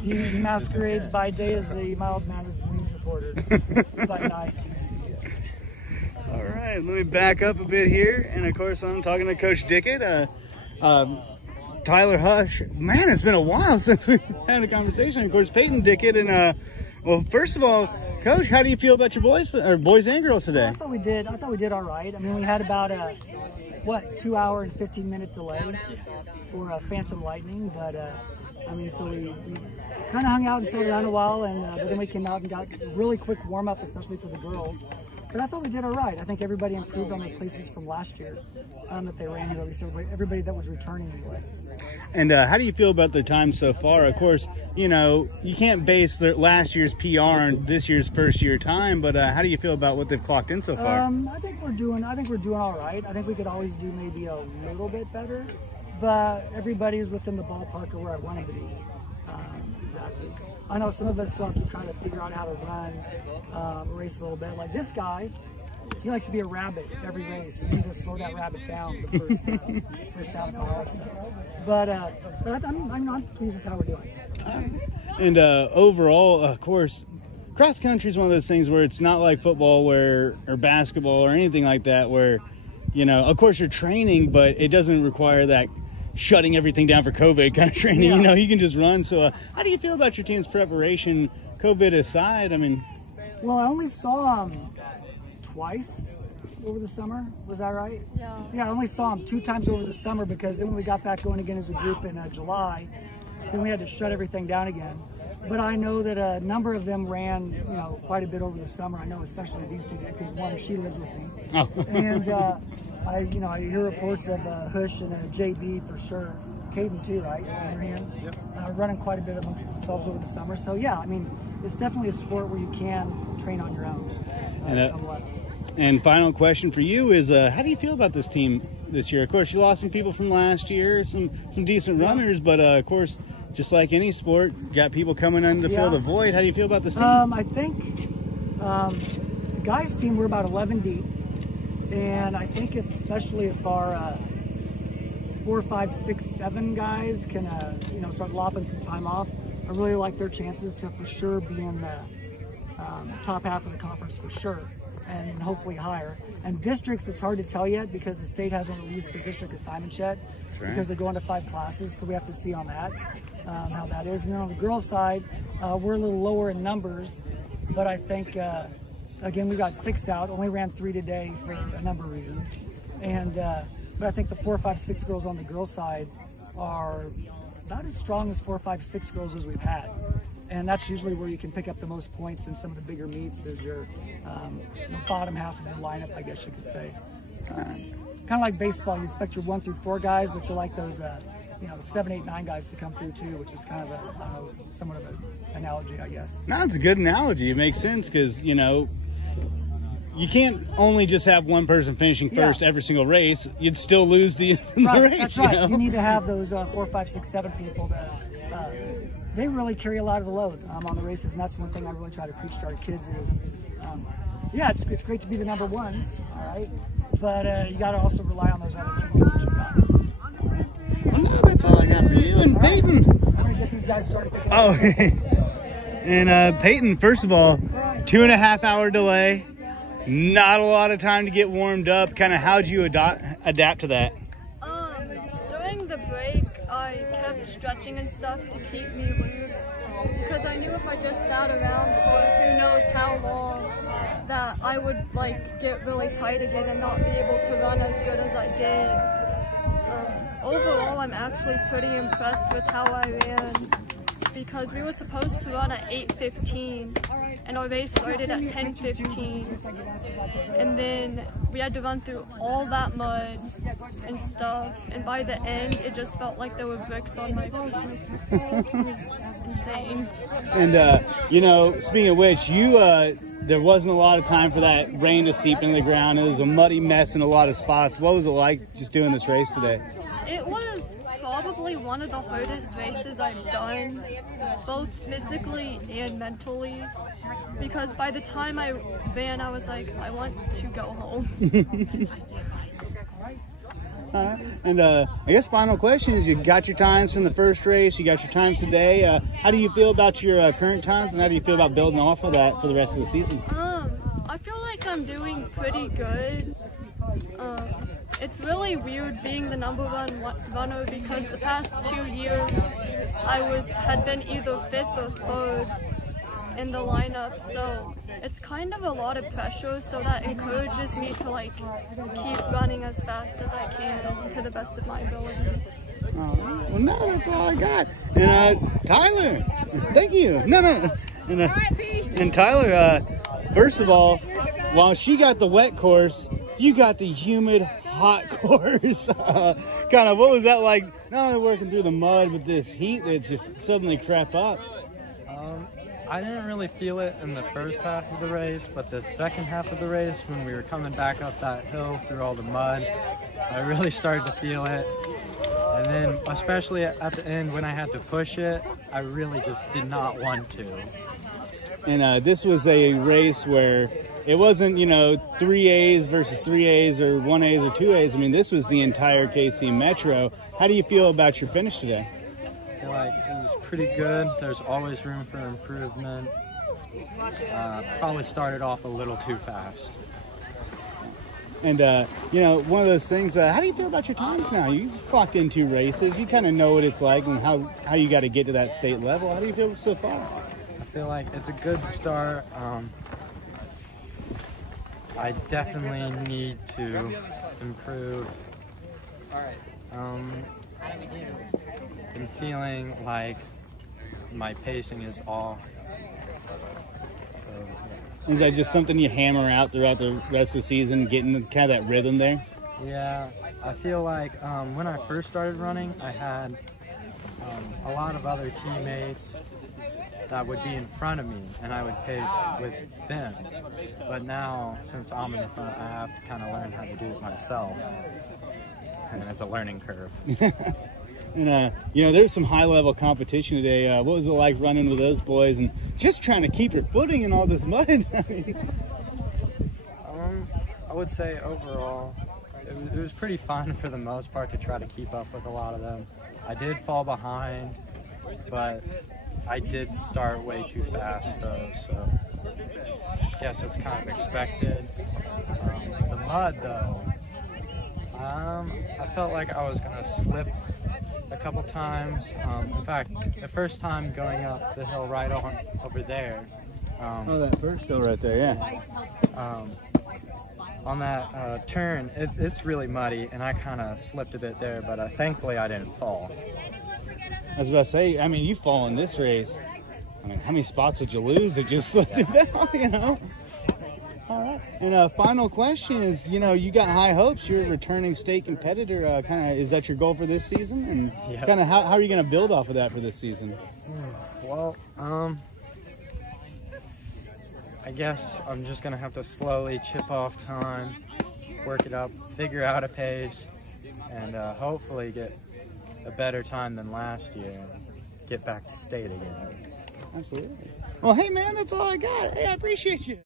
He masquerades by day as the mild-mannered news reporter. By night, he's the All right, let me back up a bit here. And of course, I'm talking to Coach Dickutt, Tyler Husch. Man, it's been a while since we've had a conversation. Of course, Payton Dickutt. And well, first of all, Coach, how do you feel about your boys and girls today? I thought we did all right. I mean, we had about a 2 hour and 15-minute delay for Phantom Lightning, but I mean, so we kind of hung out and slowed down a while, and but then we came out and got a really quick warm-up, especially for the girls. But I thought we did all right. I think everybody improved on their places from last year that they ran here. So everybody that was returning anyway. And how do you feel about the time so far? Of course, you know, you can't base last year's PR on this year's first-year time, but how do you feel about what they've clocked in so far? I think we're doing all right. I think we could always do maybe a little bit better, but everybody's within the ballpark of where I wanted to be. Exactly. I know some of us still have to try to figure out how to run, race a little bit. Like this guy, he likes to be a rabbit every race. We need to slow that rabbit down the first half hour. So. But I'm pleased with how we're doing. And overall, of course, cross country is one of those things where it's not like football or basketball or anything like that where, you know, of course you're training, but it doesn't require that shutting everything down for COVID kind of training. Yeah. You know, you can just run. So how do you feel about your team's preparation, COVID aside? I mean, well, I only saw him twice over the summer. Was that right? Yeah. Yeah, I only saw him 2 times over the summer because then when we got back going again as a group in July, then we had to shut everything down again. But I know that a number of them ran, you know, quite a bit over the summer. I know especially these two because one, she lives with me. Oh. And I hear reports of Husch and JB for sure. Payton too, right? Yep. Running quite a bit amongst themselves over the summer. So yeah, I mean, it's definitely a sport where you can train on your own somewhat. And final question for you is, how do you feel about this team this year? Of course, you lost some people from last year, some decent runners, but of course, just like any sport, got people coming in to fill the void. How do you feel about this team? I think the guys' team, we're about 11 deep. And I think especially if our 4, 5, 6, 7 guys can, start lopping some time off, I really like their chances to for sure be in the top half of the conference for sure, and hopefully higher. And districts, it's hard to tell yet because the state hasn't released the district assignments yet. That's right. Because they're going to 5 classes, so we have to see on that how that is. And then on the girls' side, we're a little lower in numbers, but I think. Again, we got 6 out, only ran 3 today for a number of reasons. And but I think the 4, 5, 6 girls on the girls' side are about as strong as 4, 5, 6 girls as we've had. And that's usually where you can pick up the most points in some of the bigger meets is your bottom half of the lineup, I guess you could say. Kind of like baseball, you expect your 1 through 4 guys, but you like those 7, 8, 9 guys to come through too, which is kind of somewhat of an analogy, I guess. No, it's a good analogy. It makes sense because, you know, you can't only just have one person finishing first every single race. You'd still lose the race. That's right. You need to have those 4, 5, 6, 7 people that they really carry a lot of the load on the races, and that's one thing I really try to preach to our kids is, it's great to be the number ones, all right, but you got to also rely on those other teammates that you got. Well, no, that's all I got for you. And Payton. I'm going to get these guys started picking up. And Payton, first of all, 2.5 hour delay. Not a lot of time to get warmed up. Kind of how'd you adapt to that? During the break, I kept stretching and stuff to keep me loose because I knew if I just sat around for who knows how long that I would get really tight again and not be able to run as good as I did. Overall, I'm actually pretty impressed with how I ran because we were supposed to run at 8:15 and our race started at 10:15, and then we had to run through all that mud and stuff, and by the end it just felt like there were bricks on my feet. It was insane. And speaking of which, there wasn't a lot of time for that rain to seep into the ground. It was a muddy mess in a lot of spots. What was it like just doing this race today? It was probably one of the hardest races I've done, both physically and mentally, because by the time I ran, I was like, I want to go home. And I guess final question is, you got your times from the first race, you got your times today. How do you feel about your current times, and how do you feel about building off of that for the rest of the season? I feel like I'm doing pretty good. It's really weird being the #1 runner because the past 2 years I had been either 5th or 3rd in the lineup, so it's kind of a lot of pressure, so that encourages me to like keep running as fast as I can to the best of my ability. Well, no, that's all I got. And Tyler, thank you. No. And Tyler, first of all, while she got the wet course, you got the humid, hot course. Kind of, what was that like? Not only working through the mud with this heat that's just suddenly crept up. I didn't really feel it in the first half of the race, but the second half of the race, when we were coming back up that hill through all the mud, I really started to feel it. And then, especially at the end when I had to push it, I really just did not want to. And this was a race where it wasn't, 3 A's versus 3 A's or 1 A's or 2 A's. I mean, this was the entire KC Metro. How do you feel about your finish today? I feel like it was pretty good. There's always room for improvement. Probably started off a little too fast. And, one of those things, how do you feel about your times now? You've clocked in 2 races. You kind of know what it's like and how you got to get to that state level. How do you feel so far? I feel like it's a good start. I definitely need to improve. I'm feeling like my pacing is off. So, yeah. Is that just something you hammer out throughout the rest of the season, getting kind of that rhythm there? Yeah, I feel like when I first started running, I had a lot of other teammates that would be in front of me, and I would pace with them. But now, since I'm in the front, I have to kind of learn how to do it myself. And it's a learning curve. And, there's some high-level competition today. What was it like running with those boys and just trying to keep your footing in all this mud? I would say overall, it was pretty fun for the most part to try to keep up with a lot of them. I did fall behind, but I did start way too fast though, so I guess it's kind of expected. The mud though, I felt like I was gonna slip a couple times. In fact, the first time going up the hill right on over there. That first hill right there, yeah. On that turn, it's really muddy, and I kind of slipped a bit there, but thankfully I didn't fall. I was about to say, I mean, you fall in this race. I mean, how many spots did you lose that just slipped it down, All right. And final question is, you got high hopes. You're a returning state competitor. Is that your goal for this season? And yep. Kind of how are you going to build off of that for this season? Well, I guess I'm just going to have to slowly chip off time, work it up, figure out a pace, and hopefully get a better time than last year and get back to state again. Absolutely. Well, hey, man, that's all I got. Hey, I appreciate you.